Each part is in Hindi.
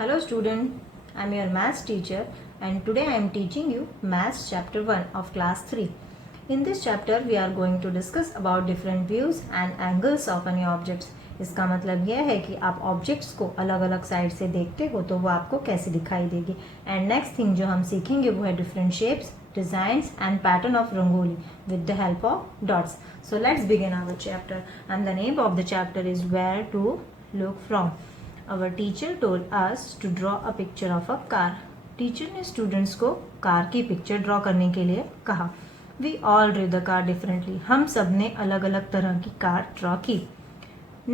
Hello student, I am your maths teacher and today I am teaching you maths chapter 1 of class 3. In this chapter we are going to discuss about different views and angles of any objects. इसका मतलब यह है कि आप ऑब्जेक्ट्स को अलग अलग साइड से देखते हो तो वो आपको कैसे दिखाई देगी. एंड नेक्स्ट थिंग जो हम सीखेंगे वो है different shapes, designs and pattern of rangoli with the help of dots. So let's begin our chapter and the name of the chapter is where to look from. Our teacher told us to draw a picture of a car. Teacher ने स्टूडेंट्स को कार की पिक्चर ड्रॉ करने के लिए कहा. We all drew the car differently. हम सब ने अलग अलग तरह की कार ड्रॉ की.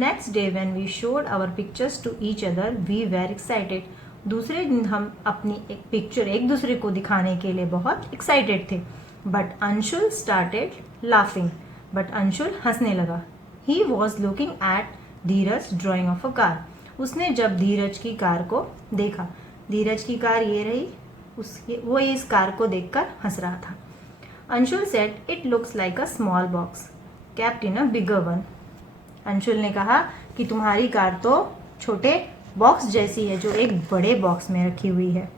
Next day when we showed our pictures to each other, we were excited. दूसरे दिन हम अपनी एक पिक्चर एक दूसरे को दिखाने के लिए बहुत एक्साइटेड थे. But Anshul started laughing. But Anshul हंसने लगा. He was looking at Dheeraj drawing of a car. उसने जब धीरज की कार को देखा, धीरज की कार ये रही, वो इस कार को देखकर हंस रहा था. Anshul said it looks like a small box kept in a bigger one. Anshul ने कहा कि तुम्हारी कार तो छोटे बॉक्स जैसी है जो एक बड़े बॉक्स में रखी हुई है.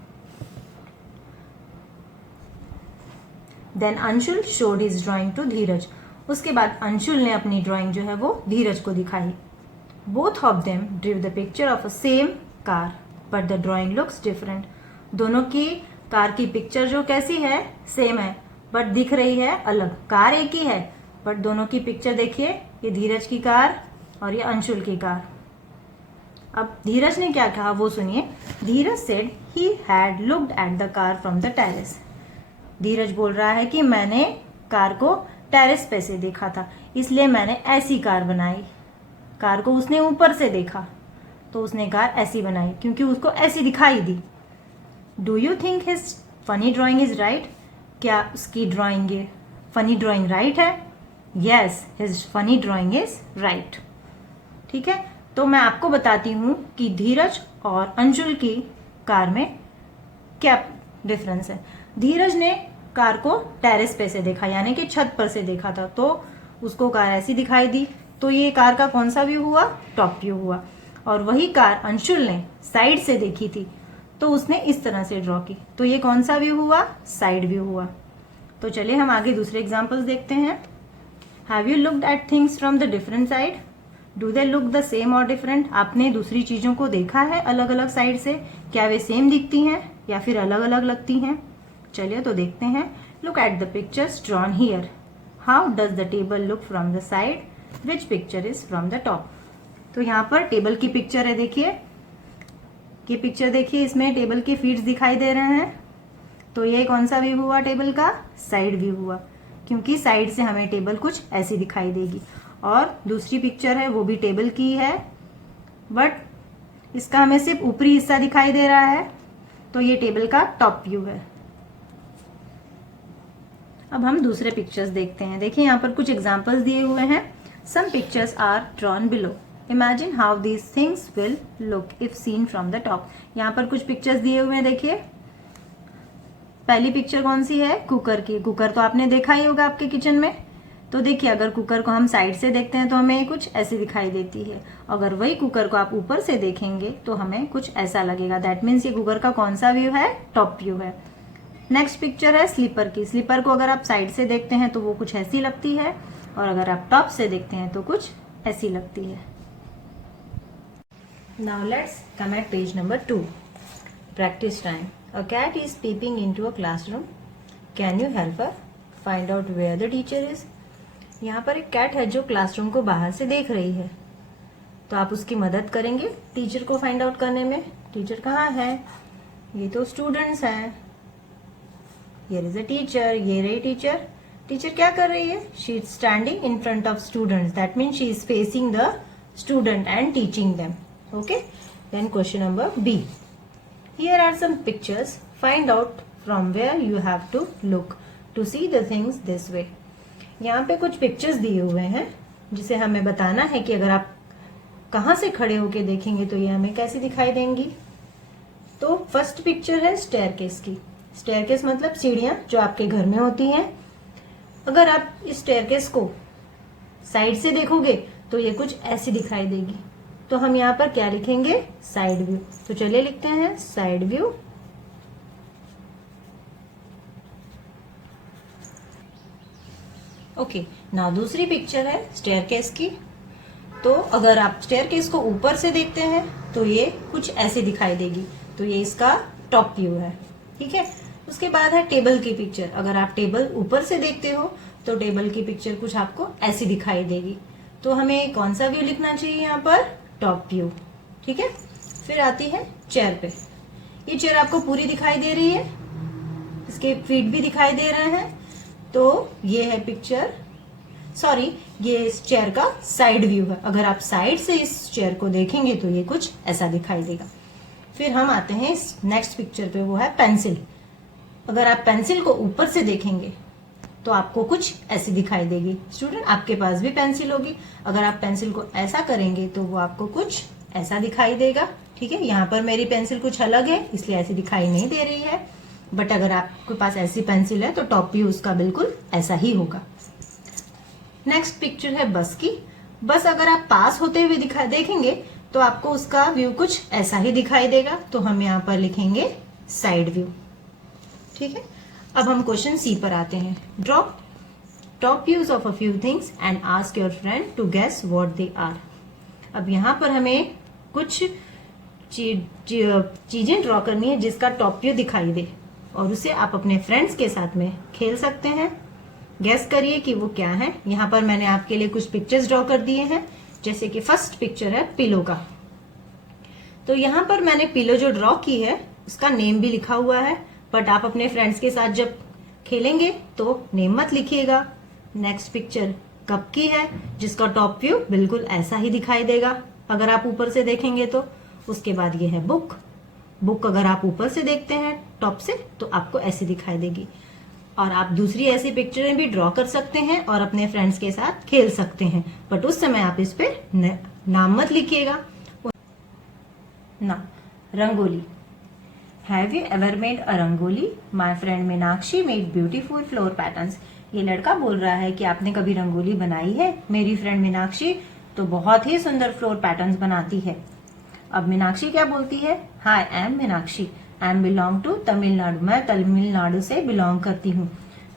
Then Anshul showed his drawing to Dheeraj. उसके बाद अंशुल ने अपनी ड्राइंग जो है वो धीरज को दिखाई. Both of them drew the picture of a same car, but the drawing looks different. दोनों की कार की पिक्चर जो कैसी है, सेम है, बट दिख रही है अलग. कार एक ही है, बट दोनों की पिक्चर देखिए, ये धीरज की कार और ये अंशुल की कार. अब धीरज ने क्या कहा वो सुनिए. धीरज said he had looked at the car from the terrace. धीरज बोल रहा है कि मैंने कार को टेरेस पे से देखा था, इसलिए मैंने ऐसी कार बनाई. कार को उसने ऊपर से देखा तो उसने कार ऐसी बनाई क्योंकि उसको ऐसी दिखाई दी. Do you think his funny drawing is right. क्या उसकी ड्राइंग ये फनी ड्राइंग राइट है. Yes, his funny drawing is right. ठीक है, तो मैं आपको बताती हूं कि धीरज और अंशुल की कार में क्या डिफरेंस है. धीरज ने कार को टेरेस पे से देखा, यानी कि छत पर से देखा था, तो उसको कार ऐसी दिखाई दी. तो ये कार का कौन सा व्यू हुआ, टॉप व्यू हुआ. और वही कार अंशुल ने साइड से देखी थी तो उसने इस तरह से ड्रॉ की, तो ये कौन सा व्यू हुआ, साइड व्यू हुआ. तो चलिए हम आगे दूसरे एग्जांपल्स देखते हैं. Have you looked at things from the different side. Do they look the same और डिफरेंट. आपने दूसरी चीजों को देखा है अलग अलग साइड से, क्या वे सेम दिखती हैं या फिर अलग अलग लगती हैं. चलिए तो देखते हैं. Look at the pictures drawn here. How does the table look from the side. Which picture is from the top. तो यहाँ पर टेबल की पिक्चर है, देखिए ये पिक्चर देखिए, इसमें टेबल के फीट्स दिखाई दे रहे हैं. तो ये कौन सा व्यू हुआ टेबल का, साइड व्यू हुआ, क्योंकि साइड से हमें टेबल कुछ ऐसी दिखाई देगी. और दूसरी पिक्चर है वो भी टेबल की है, बट इसका हमें सिर्फ ऊपरी हिस्सा दिखाई दे रहा है, तो ये टेबल का टॉप व्यू है. अब हम दूसरे पिक्चर्स देखते हैं. देखिए यहाँ पर कुछ एग्जाम्पल्स दिए हुए हैं. Some pictures are drawn below. Imagine how these things will look if seen from the top. यहाँ पर कुछ पिक्चर्स दिए हुए हैं, देखिए. पहली पिक्चर कौन सी है, कुकर की. कुकर तो आपने देखा ही होगा आपके किचन में. तो देखिए अगर कुकर को हम साइड से देखते हैं तो हमें कुछ ऐसी दिखाई देती है. अगर वही कुकर को आप ऊपर से देखेंगे तो हमें कुछ ऐसा लगेगा. दैट मीन्स ये कुकर का कौन सा व्यू है, टॉप व्यू है. नेक्स्ट पिक्चर है स्लीपर की. स्लीपर को अगर आप साइड से देखते हैं तो वो कुछ ऐसी लगती है, और अगर आप टॉप से देखते हैं तो कुछ ऐसी लगती है. Now let's come at page number 2. Practice time. A cat is peeping into a classroom. Can you help her find out where the teacher is. यहाँ पर एक कैट है जो क्लासरूम को बाहर से देख रही है, तो आप उसकी मदद करेंगे टीचर को फाइंड आउट करने में. टीचर कहाँ है, ये तो स्टूडेंट्स हैं. हियर इज अ टीचर, ये रही टीचर. टीचर क्या कर रही है, she is standing in front of students. That means she is facing the student and teaching them. Okay, then question number B. Here are some pictures. Find out from where you have to look to see the things this way. यहाँ पे कुछ पिक्चर्स दिए हुए हैं जिसे हमें बताना है कि अगर आप कहाँ से खड़े होके देखेंगे तो ये हमें कैसी दिखाई देंगी. तो फर्स्ट पिक्चर है स्टेयरकेस की. स्टेयरकेस मतलब सीढ़ियां जो आपके घर में होती हैं. अगर आप इस स्टेयरकेस को साइड से देखोगे तो ये कुछ ऐसी दिखाई देगी. तो हम यहाँ पर क्या लिखेंगे, साइड व्यू। तो चलिए लिखते हैं साइड व्यू। ओके, ना दूसरी पिक्चर है स्टेयरकेस की। तो अगर आप स्टेयरकेस को ऊपर से देखते हैं तो ये कुछ ऐसे दिखाई देगी। तो ये इसका टॉप व्यू है, ठीक है। उसके बाद है टेबल की पिक्चर। अगर आप टेबल ऊपर से देखते हो तो टेबल की पिक्चर कुछ आपको ऐसी दिखाई देगी। तो हमें कौन सा व्यू लिखना चाहिए यहाँ पर, टॉप व्यू, ठीक है। फिर आती है चेयर पे। ये चेयर आपको पूरी दिखाई दे रही है, इसके फीट भी दिखाई दे रहे हैं। तो ये है पिक्चर, सॉरी, ये इस चेयर का साइड व्यू है। अगर आप साइड से इस चेयर को देखेंगे तो ये कुछ ऐसा दिखाई देगा। फिर हम आते हैं इस नेक्स्ट पिक्चर पे, वो है पेंसिल। अगर आप पेंसिल को ऊपर से देखेंगे तो आपको कुछ ऐसी दिखाई देगी। स्टूडेंट, आपके पास भी पेंसिल होगी। अगर आप पेंसिल को ऐसा करेंगे तो वो आपको कुछ ऐसा दिखाई देगा, ठीक है। यहाँ पर मेरी पेंसिल कुछ अलग है इसलिए ऐसी दिखाई नहीं दे रही है, बट अगर आपके पास ऐसी पेंसिल है तो टॉप व्यू उसका बिल्कुल ऐसा ही होगा। नेक्स्ट पिक्चर है बस की। बस अगर आप पास होते हुए देखेंगे तो आपको उसका व्यू कुछ ऐसा ही दिखाई देगा। तो हम यहाँ पर लिखेंगे साइड व्यू, ठीक है। अब हम क्वेश्चन सी पर आते हैं। Draw top views of a few things and ask your friend to guess what they are. अब यहाँ पर हमें कुछ चीजें ड्रॉ करनी है जिसका टॉप व्यू दिखाई दे, और उसे आप अपने फ्रेंड्स के साथ में खेल सकते हैं। गेस करिए कि वो क्या है। यहाँ पर मैंने आपके लिए कुछ पिक्चर्स ड्रॉ कर दिए हैं, जैसे कि फर्स्ट पिक्चर है पिलो का। तो यहाँ पर मैंने पिलो जो ड्रॉ की है उसका नेम भी लिखा हुआ है, बट आप अपने फ्रेंड्स के साथ जब खेलेंगे तो नेम मत लिखिएगा। नेक्स्ट पिक्चर कप की है, जिसका टॉप व्यू बिल्कुल ऐसा ही दिखाई देगा अगर आप ऊपर से देखेंगे तो। उसके बाद ये है बुक। बुक अगर आप ऊपर से देखते हैं टॉप से तो आपको ऐसी दिखाई देगी। और आप दूसरी ऐसी पिक्चरें भी ड्रॉ कर सकते हैं और अपने फ्रेंड्स के साथ खेल सकते हैं, बट उस समय आप इस पे नाम मत लिखिएगा ना। Rangoli. Have you ever made a rangoli? My friend Meenakshi made beautiful floor patterns. ये लड़का बोल रहा है कि आपने कभी रंगोली बनाई है? मेरी फ्रेंड मीनाक्षी तो बहुत ही सुंदर फ्लोर पैटर्न्स बनाती है। अब मीनाक्षी क्या बोलती है? Hi, I am Meenakshi, I am belong to Tamil Nadu. मैं तमिलनाडु से बिलोंग करती हूँ।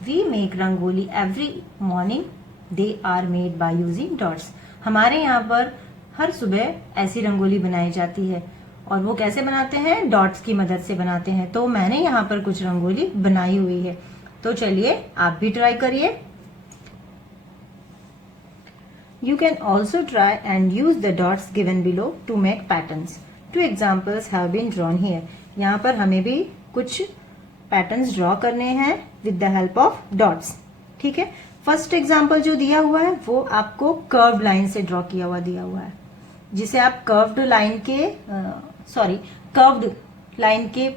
We make rangoli every morning, they are made by using dots. हमारे यहाँ पर हर सुबह ऐसी रंगोली बनाई जाती है, और वो कैसे बनाते हैं? डॉट्स की मदद से बनाते हैं। तो मैंने यहाँ पर कुछ रंगोली बनाई हुई है, तो चलिए आप भी ट्राई करिए। You can also try and use the dots given below to make patterns. 2 examples have been drawn here. यहाँ पर हमें भी कुछ पैटर्न्स ड्रॉ करने हैं with the help of dots, ठीक है। फर्स्ट एग्जाम्पल जो दिया हुआ है वो आपको कर्व्ड लाइन से ड्रॉ किया हुआ दिया हुआ है, जिसे आप कर्व्ड लाइन के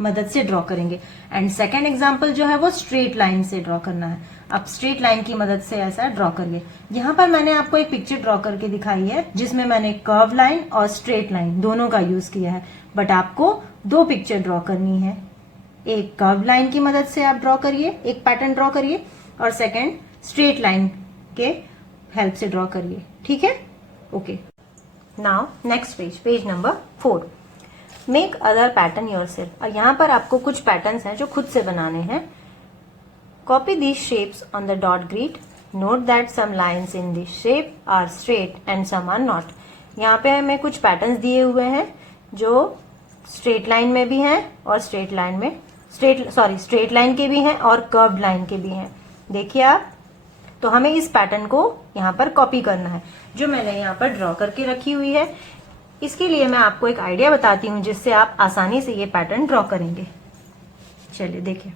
मदद से ड्रॉ करेंगे। एंड सेकेंड एग्जाम्पल जो है वो स्ट्रेट लाइन से ड्रॉ करना है। आप स्ट्रेट लाइन की मदद से ऐसा ड्रॉ करिए। यहाँ पर मैंने आपको एक पिक्चर ड्रॉ करके दिखाई है जिसमें मैंने कर्व लाइन और स्ट्रेट लाइन दोनों का यूज किया है, बट आपको 2 पिक्चर ड्रॉ करनी है। एक कर्व लाइन की मदद से आप ड्रॉ करिए, एक पैटर्न ड्रॉ करिए, और सेकेंड स्ट्रेट लाइन के हेल्प से ड्रॉ करिए, ठीक है। Okay, now next page number 4। Make other pattern yourself. और यहाँ पर आपको कुछ पैटर्न्स हैं जो खुद से बनाने हैं। Copy these shapes on the dot grid. Note that some lines in this shape are straight and some are not. यहाँ पे हमें कुछ पैटर्न्स दिए हुए हैं जो स्ट्रेट लाइन में भी हैं और स्ट्रेट लाइन के भी हैं और कर्व्ड लाइन के भी हैं। देखिए आप, तो हमें इस पैटर्न को यहाँ पर कॉपी करना है जो मैंने यहाँ पर ड्रॉ करके रखी हुई है। इसके लिए मैं आपको एक आइडिया बताती हूँ जिससे आप आसानी से ये पैटर्न ड्रॉ करेंगे। चलिए देखिए,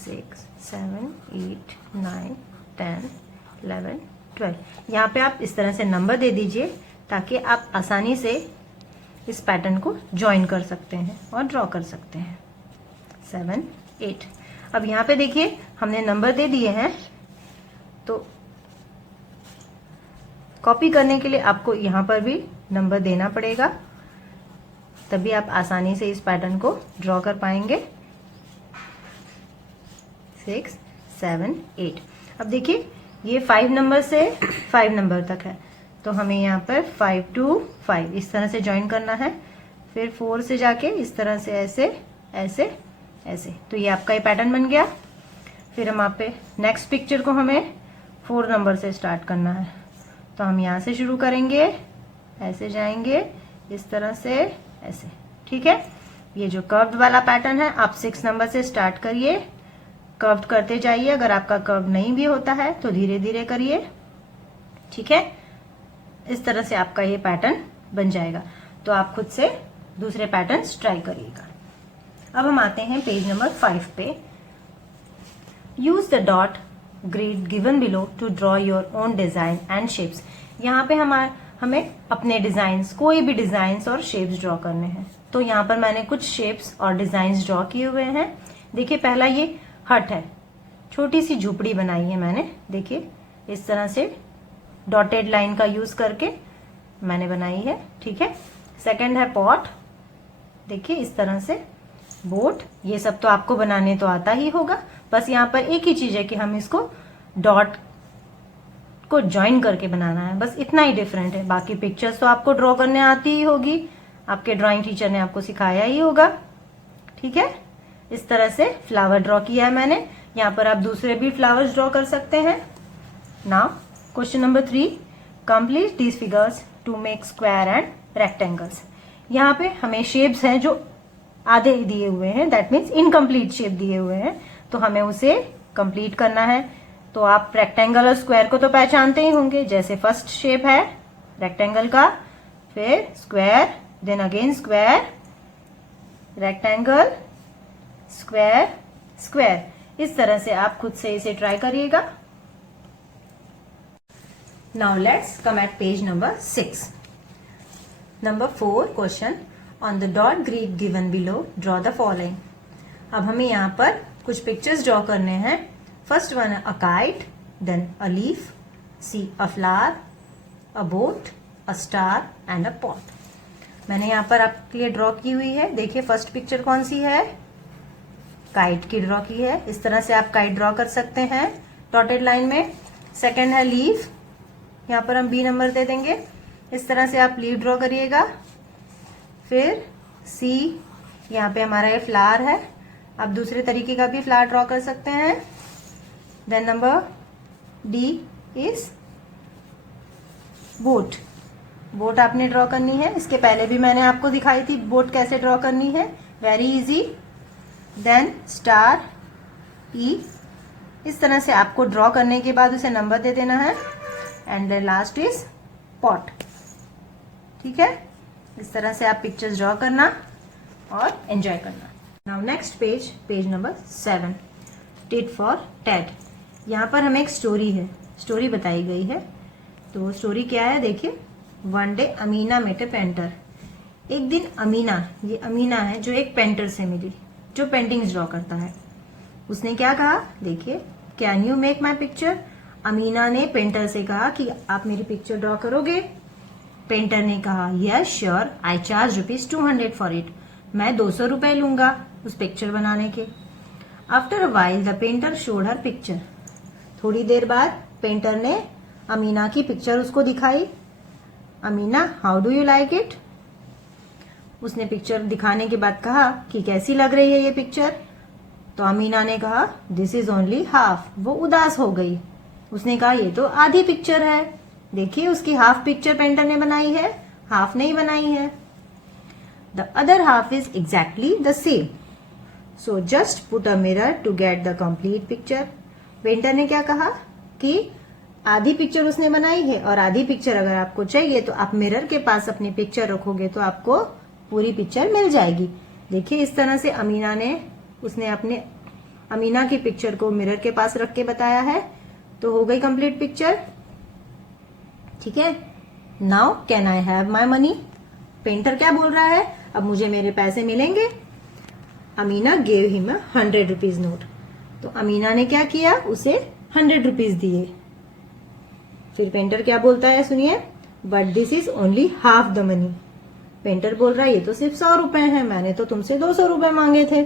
6, 7, 8, 9, 10, 11, 12। यहाँ पे आप इस तरह से नंबर दे दीजिए ताकि आप आसानी से इस पैटर्न को ज्वाइन कर सकते हैं और ड्रॉ कर सकते हैं। 7, 8। अब यहाँ पे देखिए हमने नंबर दे दिए हैं, तो कॉपी करने के लिए आपको यहाँ पर भी नंबर देना पड़ेगा, तभी आप आसानी से इस पैटर्न को ड्रॉ कर पाएंगे। 6, 7, 8। अब देखिए ये 5 नंबर से 5 नंबर तक है, तो हमें यहाँ पर 5 to 5 इस तरह से ज्वाइन करना है। फिर 4 से जाके इस तरह से ऐसे ऐसे ऐसे, तो ये आपका ये पैटर्न बन गया। फिर हम आप पे नेक्स्ट पिक्चर को हमें 4 नंबर से स्टार्ट करना है, तो हम यहाँ से शुरू करेंगे, ऐसे जाएंगे इस तरह से ऐसे, ठीक है। ये जो कर्व्ड वाला पैटर्न है आप 6 नंबर से स्टार्ट करिए, कर्व्ड करते जाइए। अगर आपका कर्व नहीं भी होता है तो धीरे धीरे करिए, ठीक है। इस तरह से आपका ये पैटर्न बन जाएगा। तो आप खुद से दूसरे पैटर्न्स ट्राई करिएगा। अब हम आते हैं पेज नंबर 5 पे। Use the dot grid given below to draw your own design and shapes. यहाँ पे हमें अपने डिजाइन्स, कोई भी डिजाइन्स और शेप्स ड्रॉ करने हैं। तो यहाँ पर मैंने कुछ शेप्स और डिजाइन्स ड्रॉ किए हुए हैं। देखिए पहला ये हट है, छोटी सी झुपड़ी बनाई है मैंने, देखिए इस तरह से डॉटेड लाइन का यूज करके मैंने बनाई है, ठीक है। सेकंड है पॉट, देखिए इस तरह से बोट। ये सब तो आपको बनाने तो आता ही होगा, बस यहाँ पर एक ही चीज है कि हम इसको डॉट को ज्वाइन करके बनाना है, बस इतना ही डिफरेंट है। बाकी पिक्चर्स तो आपको ड्रॉ करने आती ही होगी, आपके ड्राइंग टीचर ने आपको सिखाया ही होगा, ठीक है। इस तरह से फ्लावर ड्रॉ किया है मैंने। यहाँ पर आप दूसरे भी फ्लावर्स ड्रॉ कर सकते हैं। Now question number 3, complete these figures to make square and rectangles. यहाँ पे हमें शेप्स हैं जो आधे दिए हुए हैं, दैट मीन्स इनकम्प्लीट शेप दिए हुए हैं, तो हमें उसे कंप्लीट करना है। तो आप रेक्टेंगल और स्क्वायर को तो पहचानते ही होंगे। जैसे फर्स्ट शेप है रेक्टेंगल का, फिर square, then again square, rectangle, square, square. इस तरह से आप खुद से इसे ट्राई करिएगा। Now let's come at page number 6। Number 4 question, on the dot grid given below draw the following. अब हमें यहाँ पर कुछ पिक्चर्स ड्रॉ करने हैं। फर्स्ट वन है a kite, then a leaf, C a flower, a boat, a star and a pot. मैंने यहाँ पर आपके लिए ड्रॉ की हुई है। देखिए फर्स्ट पिक्चर कौन सी है, काइट की ड्रॉ की है। इस तरह से आप काइट ड्रॉ कर सकते हैं डॉटेड लाइन में। सेकेंड है लीफ, यहाँ पर हम B नंबर दे देंगे। इस तरह से आप लीफ ड्रॉ करिएगा। फिर C, यहाँ पे हमारा ये फ्लावर है, आप दूसरे तरीके का भी फ्लावर ड्रॉ कर सकते हैं। Then number D is boat. Boat आपने ड्रॉ करनी है। इसके पहले भी मैंने आपको दिखाई थी बोट कैसे ड्रॉ करनी है, very easy. Then star E। इस तरह से आपको ड्रॉ करने के बाद उसे नंबर दे देना है। And then last is pot, ठीक है। इस तरह से आप पिक्चर्स ड्रॉ करना और एंजॉय करना। Now next page, page number 7, tit for tat. यहाँ पर हमें एक स्टोरी है, स्टोरी बताई गई है। तो स्टोरी क्या है देखिए। One day Amina met a painter. एक दिन अमीना, ये अमीना है जो एक पेंटर से मिली जो पेंटिंग्स ड्रॉ करता है। उसने क्या कहा देखिए, can you make my picture. Amina ने पेंटर से कहा कि आप मेरी पिक्चर ड्रॉ करोगे। पेंटर ने कहा yes sure, I charge ₹200 for it. मैं 200 रुपए लूंगा उस पिक्चर बनाने के। After a while the painter showed her picture. थोड़ी देर बाद पेंटर ने अमीना की पिक्चर उसको दिखाई। Amina, how do you like it. उसने पिक्चर दिखाने के बाद कहा कि कैसी लग रही है ये पिक्चर। तो अमीना ने कहा दिस इज ओनली हाफ। वो उदास हो गई। उसने कहा ये तो आधी पिक्चर है, देखिए उसकी हाफ पिक्चर पेंटर ने बनाई है, हाफ नहीं बनाई है। The other half is exactly the same, so just put a mirror to get the complete picture. Painter ने क्या कहा कि आधी पिक्चर उसने बनाई है और आधी पिक्चर अगर आपको चाहिए तो आप मिरर के पास अपनी पिक्चर रखोगे तो आपको पूरी पिक्चर मिल जाएगी। देखिए इस तरह से उसने अपने अमीना की पिक्चर को मिरर के पास रख के बताया है, तो हो गई कंप्लीट पिक्चर, ठीक है। Now can I have my money. Painter क्या बोल रहा है, अब मुझे मेरे पैसे मिलेंगे। Amina gave him ₹100 note. तो अमीना ने क्या किया, उसे ₹100 दिए। फिर पेंटर क्या बोलता है सुनिए, but this is only half the money. Painter बोल रहा है ये तो सिर्फ 100 रुपए हैं, मैंने तो तुमसे 200 रुपए मांगे थे।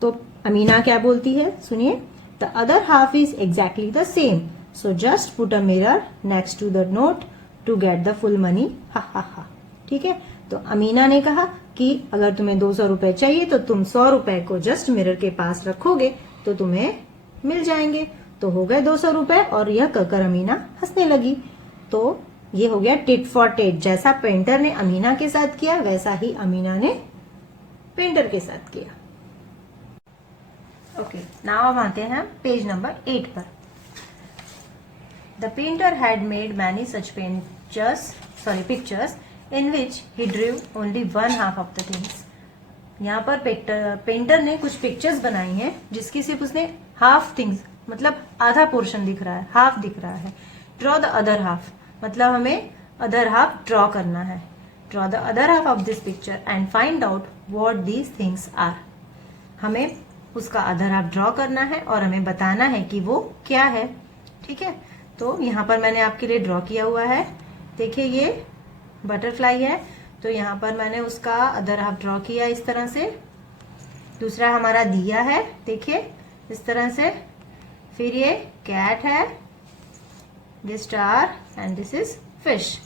तो अमीना क्या बोलती है सुनिए, the other half is exactly the same, so just put a mirror next to the note to get the full money, ha ha हा। ठीक है, तो अमीना ने कहा कि अगर तुम्हें 200 रुपए चाहिए तो तुम 100 रुपए को जस्ट मिरर के पास रखोगे तो तुम्हें मिल जाएंगे। तो हो गए 200 रुपए, और यह कहकर अमीना हंसने लगी। तो ये हो गया टिट फॉर टेट। जैसा पेंटर ने अमीना के साथ किया वैसा ही अमीना ने पेंटर के साथ किया। ओके, नाउ अब आते हैं पेज नंबर 8 पर। The painter had made many such pictures in which he drew only one half of the things। यहाँ पर पेंटर ने कुछ पिक्चर्स बनाई हैं जिसकी सिर्फ उसने हाफ थिंग्स, मतलब आधा पोर्शन दिख रहा है, हाफ दिख रहा है। ड्रॉ द अदर हाफ, मतलब हमें अदर हाफ ड्रॉ करना है। Draw the other half of this picture and find out what these things are. हमें उसका अदर हाफ ड्रॉ करना है और हमें बताना है कि वो क्या है। ठीक है, तो यहाँ पर मैंने आपके लिए ड्रॉ किया हुआ है। देखिए ये बटरफ्लाई है, तो यहाँ पर मैंने उसका अदर हाफ ड्रॉ किया इस तरह से। दूसरा हमारा दिया है, देखिए इस तरह से। फिर ये कैट है, ये star and this is fish.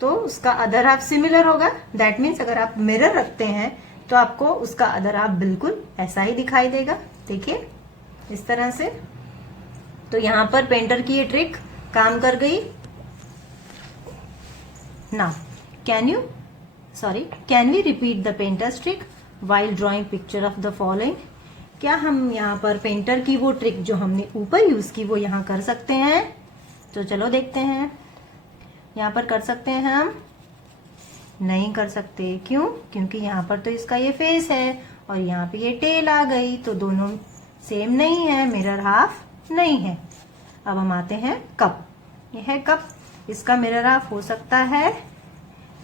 तो उसका अदर हाफ सिमिलर होगा। दैट मीन्स अगर आप मिरर रखते हैं तो आपको उसका अदर हाफ बिल्कुल ऐसा ही दिखाई देगा। देखिए इस तरह से। तो यहाँ पर पेंटर की ये ट्रिक काम कर गई। Now, can we repeat the painter's trick while drawing picture of the following? क्या हम यहाँ पर पेंटर की वो ट्रिक जो हमने ऊपर यूज की वो यहाँ कर सकते हैं? तो चलो देखते हैं। यहाँ पर कर सकते हैं हम? नहीं कर सकते। क्यों? क्योंकि यहाँ पर तो इसका ये फेस है और यहाँ पे ये टेल आ गई, तो दोनों सेम नहीं है, मिरर हाफ नहीं है। अब हम आते हैं कप। ये है कप, इसका मिरर हाफ हो सकता है?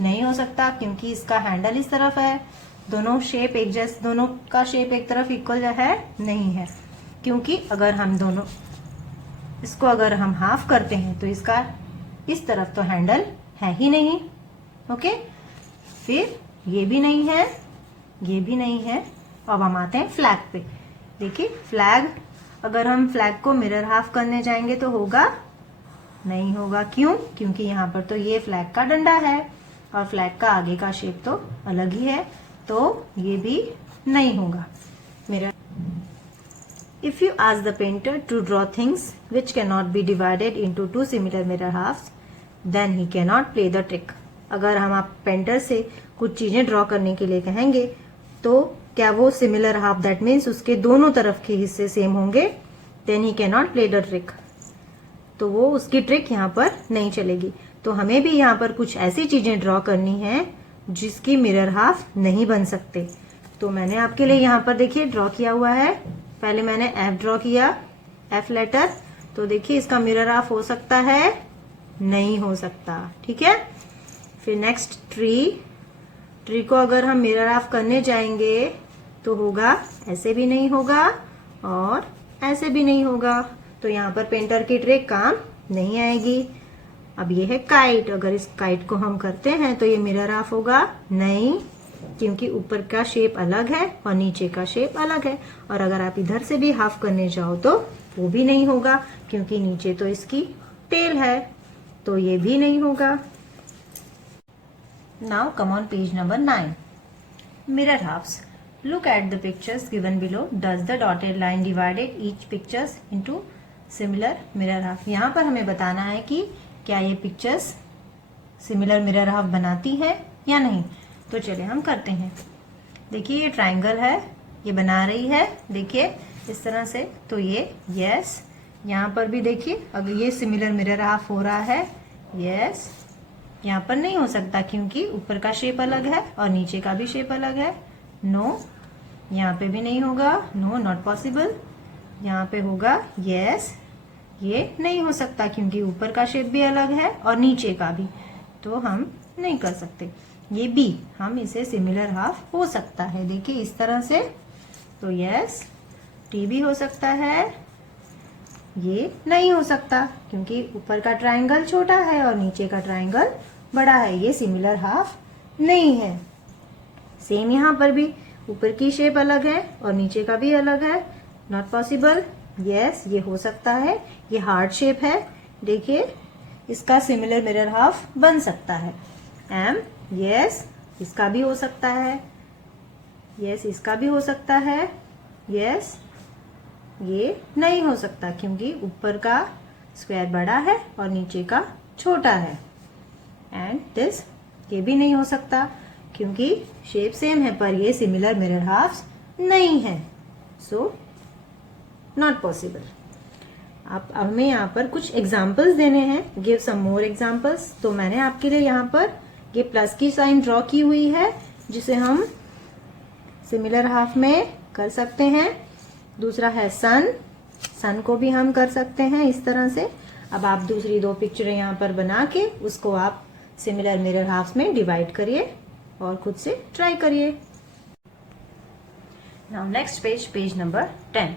नहीं हो सकता, क्योंकि इसका हैंडल इस तरफ है। दोनों शेप एक जैसे, दोनों का शेप एक तरफ इक्वल है नहीं है, क्योंकि अगर हम दोनों इसको अगर हम हाफ करते हैं तो इसका इस तरफ तो हैंडल है ही नहीं। ओके, फिर ये भी नहीं है, ये भी नहीं है। अब हम आते हैं फ्लैग पे। देखिए फ्लैग, अगर हम फ्लैग को मिरर हाफ करने जाएंगे तो होगा? नहीं होगा। क्यों? क्योंकि यहाँ पर तो ये फ्लैग का डंडा है और फ्लैग का आगे का शेप तो अलग ही है, तो ये भी नहीं होगा mirror. If you ask the painter to draw things which can not be divided into two similar mirror halves, then he can not play the trick. अगर हम आप पेंटर से कुछ चीजें ड्रॉ करने के लिए कहेंगे तो क्या वो सिमिलर हाफ, दैट मीन्स उसके दोनों तरफ के हिस्से सेम होंगे, then he can not play the trick. तो वो उसकी ट्रिक यहाँ पर नहीं चलेगी। तो हमें भी यहाँ पर कुछ ऐसी चीजें ड्रॉ करनी है जिसकी मिरर हाफ नहीं बन सकते। तो मैंने आपके लिए यहाँ पर देखिए ड्रॉ किया हुआ है। पहले मैंने एफ ड्रॉ किया, एफ लेटर। तो देखिए इसका मिरर हाफ हो सकता है? नहीं हो सकता। ठीक है, फिर नेक्स्ट ट्री। ट्री को अगर हम मिरर हाफ करने जाएंगे तो होगा? ऐसे भी नहीं होगा और ऐसे भी नहीं होगा। तो यहाँ पर पेंटर की ट्रिक काम नहीं आएगी। अब ये है काइट। अगर इस काइट को हम करते हैं तो ये मिरर हाफ होगा? नहीं, क्योंकि ऊपर का शेप अलग है और नीचे का शेप अलग है। और अगर आप इधर से भी हाफ करने जाओ तो वो भी नहीं होगा, क्योंकि नीचे तो इसकी टेल है, तो ये भी नहीं होगा। Now come on page number 9। Mirror halves. Look at the pictures given below. Does the dotted line divided each pictures into similar mirror half? यहाँ पर हमें बताना है कि क्या ये पिक्चर्स सिमिलर मिरर हाफ बनाती है या नहीं। तो चलिए हम करते हैं। देखिए ये ट्रायंगल है, ये बना रही है, देखिए इस तरह से। तो ये यस, यहाँ पर भी देखिए अगर ये सिमिलर मिरर हाफ हो रहा है, यस। यहाँ पर नहीं हो सकता क्योंकि ऊपर का शेप अलग है और नीचे का भी शेप अलग है, नो। यहाँ पे भी नहीं होगा, नो, नॉट पॉसिबल। यहाँ पे होगा यस, ये नहीं हो सकता क्योंकि ऊपर का शेप भी अलग है और नीचे का भी, तो हम नहीं कर सकते। ये बी, हम इसे सिमिलर हाफ हो सकता है, देखिए इस तरह से, तो यस। टी भी हो सकता है, ये नहीं हो सकता क्योंकि ऊपर का ट्रायंगल छोटा है और नीचे का ट्रायंगल बड़ा है, ये सिमिलर हाफ नहीं है। सेम यहाँ पर भी ऊपर की शेप अलग है और नीचे का भी अलग है, नॉट पॉसिबल। यस, ये हो सकता है, ये हार्ट शेप है, देखिए इसका सिमिलर मिरर हाफ बन सकता है। एम, यस, इसका भी हो सकता है, यस, इसका भी हो सकता है, यस, ये नहीं हो सकता क्योंकि ऊपर का स्क्वायर बड़ा है और नीचे का छोटा है। एंड दिस, ये भी नहीं हो सकता क्योंकि शेप सेम है पर ये सिमिलर मिरर हाफ्स नहीं है। So not possible. आप हमें यहाँ पर कुछ एग्जाम्पल्स देने हैं, गिव सम मोर एग्जाम्पल्स। तो मैंने आपके लिए यहाँ पर ये प्लस की साइन ड्रॉ की हुई है जिसे हम सिमिलर हाफ में कर सकते हैं। दूसरा है सन, सन को भी हम कर सकते हैं इस तरह से। अब आप दूसरी दो पिक्चरें यहाँ पर बना के उसको आप सिमिलर मिरर हाफ्स में डिवाइड करिए और खुद से ट्राई करिए। Now next page, page number 10।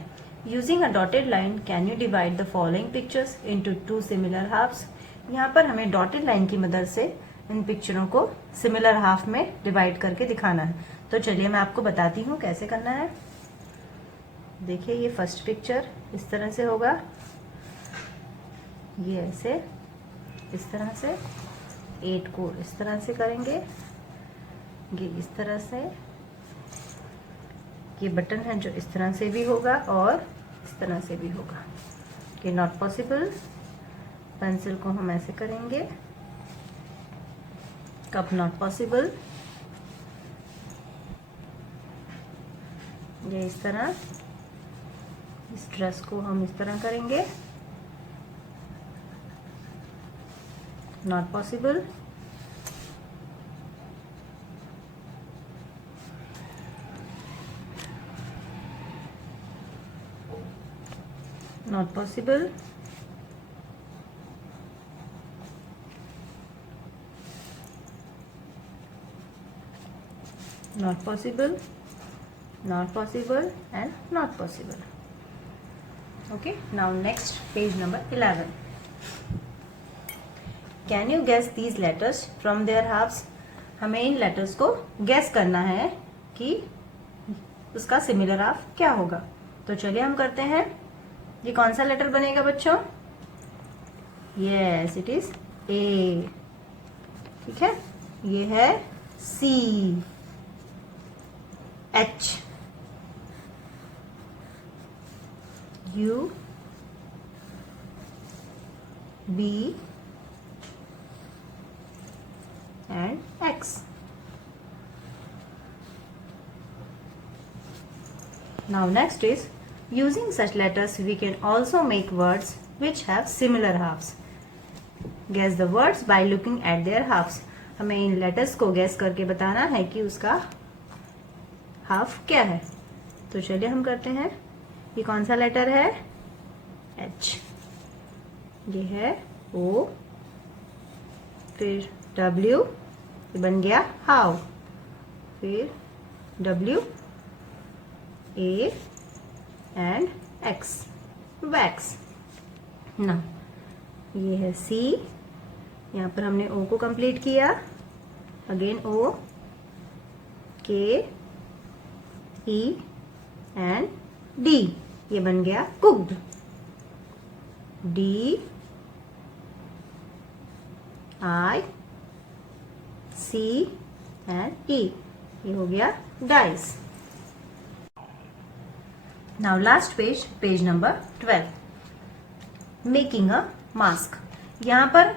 Using a dotted line can you divide the following pictures into two similar halves. यहाँ पर हमें डॉटेड लाइन की मदद से इन पिक्चरों को सिमिलर हाफ में डिवाइड करके दिखाना है। तो चलिए मैं आपको बताती हूँ कैसे करना है। देखिए ये फर्स्ट पिक्चर इस तरह से होगा, ये ऐसे इस तरह से, 8 को इस तरह से करेंगे, ये इस तरह से, ये बटन है जो इस तरह से भी होगा और इस तरह से भी होगा। ये नॉट पॉसिबल। पेंसिल को हम ऐसे करेंगे, कप नॉट पॉसिबल। ये इस तरह, इस ड्रेस को हम इस तरह करेंगे, not possible. Not possible. not possible, not possible and not possible. Okay, now next page number 11. Can you guess these letters from their halves? हमें इन लेटर्स को गैस करना है कि उसका सिमिलर हाफ क्या होगा। तो चलिए हम करते हैं। ये कौन सा लेटर बनेगा बच्चों? Yes, it is A. ठीक है, ये है C, H, U, B and X. Now next is, using such letters we can also make words which have similar halves. Guess the words by looking at their halves. हमें इन लेटर्स को गैस करके बताना है कि उसका हाफ क्या है। तो चलिए हम करते हैं। ये कौन सा लेटर है? H। ये है O, फिर W, ये बन गया हाउ, फिर W, A and X, wax ना। ये है C, यहाँ पर हमने O को कंप्लीट किया, again O, K, E and D, ये बन गया cooked, D, I, C and E, ये हो गया dice. Now last page, page number 12, making a mask. यहाँ पर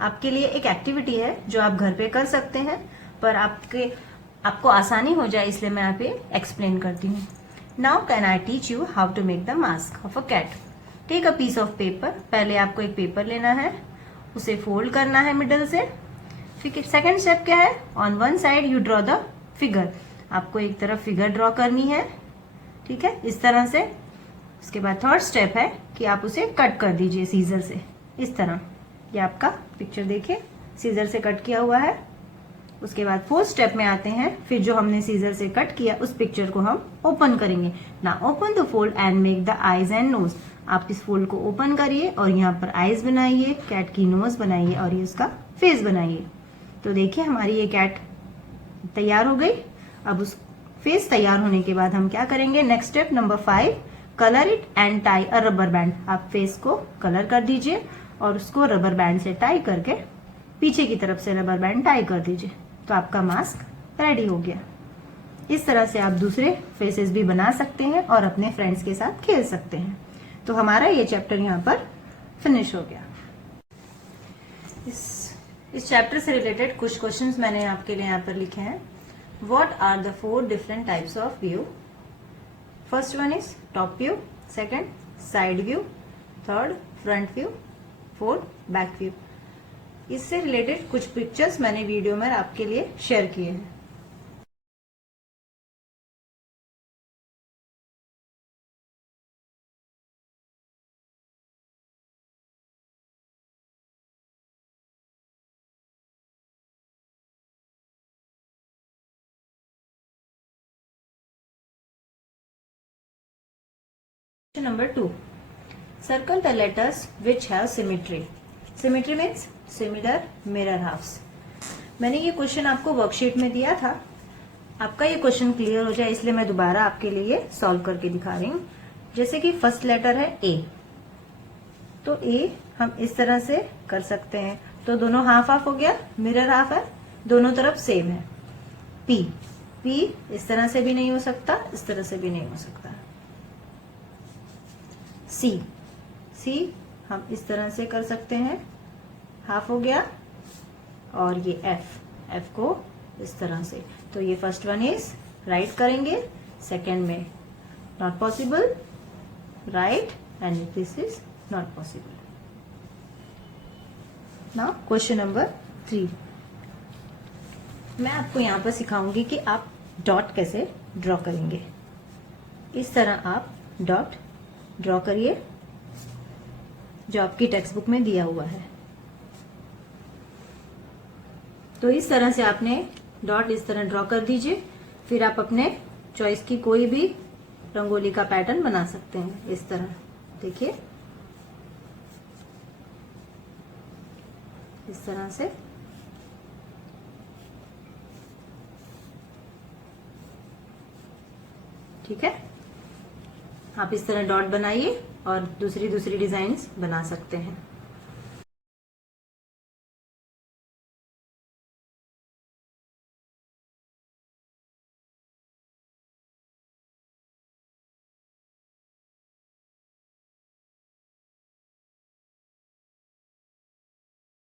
आपके लिए एक एक्टिविटी है जो आप घर पे कर सकते हैं, पर आपको आसानी हो जाए इसलिए मैं यहाँ पे एक्सप्लेन करती हूँ। Now can I teach you how to make the mask of a cat. Take a piece of paper. पहले आपको एक पेपर लेना है, उसे फोल्ड करना है मिडल से। फिर सेकेंड स्टेप क्या है? On one side you draw the figure. आपको एक तरफ फिगर ड्रॉ करनी है, ठीक है, इस तरह से। उसके बाद थर्ड स्टेप है कि आप उसे कट कर दीजिए सीजर से, इस तरह। ये आपका पिक्चर देखिए सीजर से कट किया हुआ है। उसके बाद फोर्थ स्टेप में आते हैं, फिर जो हमने सीजर से कट किया उस पिक्चर को हम ओपन करेंगे। ना open the fold and make the eyes and nose. आप इस फोल्ड को ओपन करिए और यहाँ पर आईज बनाइए, कैट की नोज बनाइए और ये उसका फेस बनाइए। तो देखिए हमारी ये कैट तैयार हो गई। अब उस फेस तैयार होने के बाद हम क्या करेंगे? Next step number 5, colour it and tie a rubber band. आप फेस को कलर कर दीजिए और उसको रबर बैंड से टाई करके पीछे की तरफ से रबर बैंड टाई कर दीजिए, तो आपका मास्क रेडी हो गया। इस तरह से आप दूसरे फेसेस भी बना सकते हैं और अपने फ्रेंड्स के साथ खेल सकते हैं। तो हमारा ये चैप्टर यहाँ पर फिनिश हो गया। इस चैप्टर से रिलेटेड कुछ क्वेश्चंस मैंने आपके लिए यहाँ पर लिखे हैं। What are the 4 different types of view? First one is top view, second side view, third front view, fourth back view. इससे रिलेटेड कुछ पिक्चर्स मैंने वीडियो में आपके लिए शेयर किए हैं। Number 2. Circle the letters which have symmetry. Symmetry means similar mirror halves. मैंने ये क्वेश्चन आपको वर्कशीट में दिया था। आपका ये क्वेश्चन क्लियर हो जाए इसलिए मैं दोबारा आपके लिए सॉल्व करके दिखा रही हूँ। जैसे कि फर्स्ट लेटर है ए, तो ए हम इस तरह से कर सकते हैं, तो दोनों हाफ हाफ हो गया, मिरर हाफ है, दोनों तरफ सेम है। पी, पी इस तरह से भी नहीं हो सकता, इस तरह से भी नहीं हो सकता। सी, सी हम इस तरह से कर सकते हैं, हाफ हो गया, और ये एफ, एफ को इस तरह से। तो ये फर्स्ट वन इज राइट करेंगे, सेकेंड में not possible, right, and this is not possible. Now question number 3। मैं आपको यहां पर सिखाऊंगी कि आप डॉट कैसे ड्रॉ करेंगे। इस तरह आप डॉट ड्रॉ करिए जो आपकी टेक्स्ट बुक में दिया हुआ है। तो इस तरह से आपने डॉट इस तरह ड्रॉ कर दीजिए। फिर आप अपने चॉइस की कोई भी रंगोली का पैटर्न बना सकते हैं। इस तरह देखिए, इस तरह से ठीक है। आप इस तरह डॉट बनाइए और दूसरी दूसरी डिजाइन्स बना सकते हैं।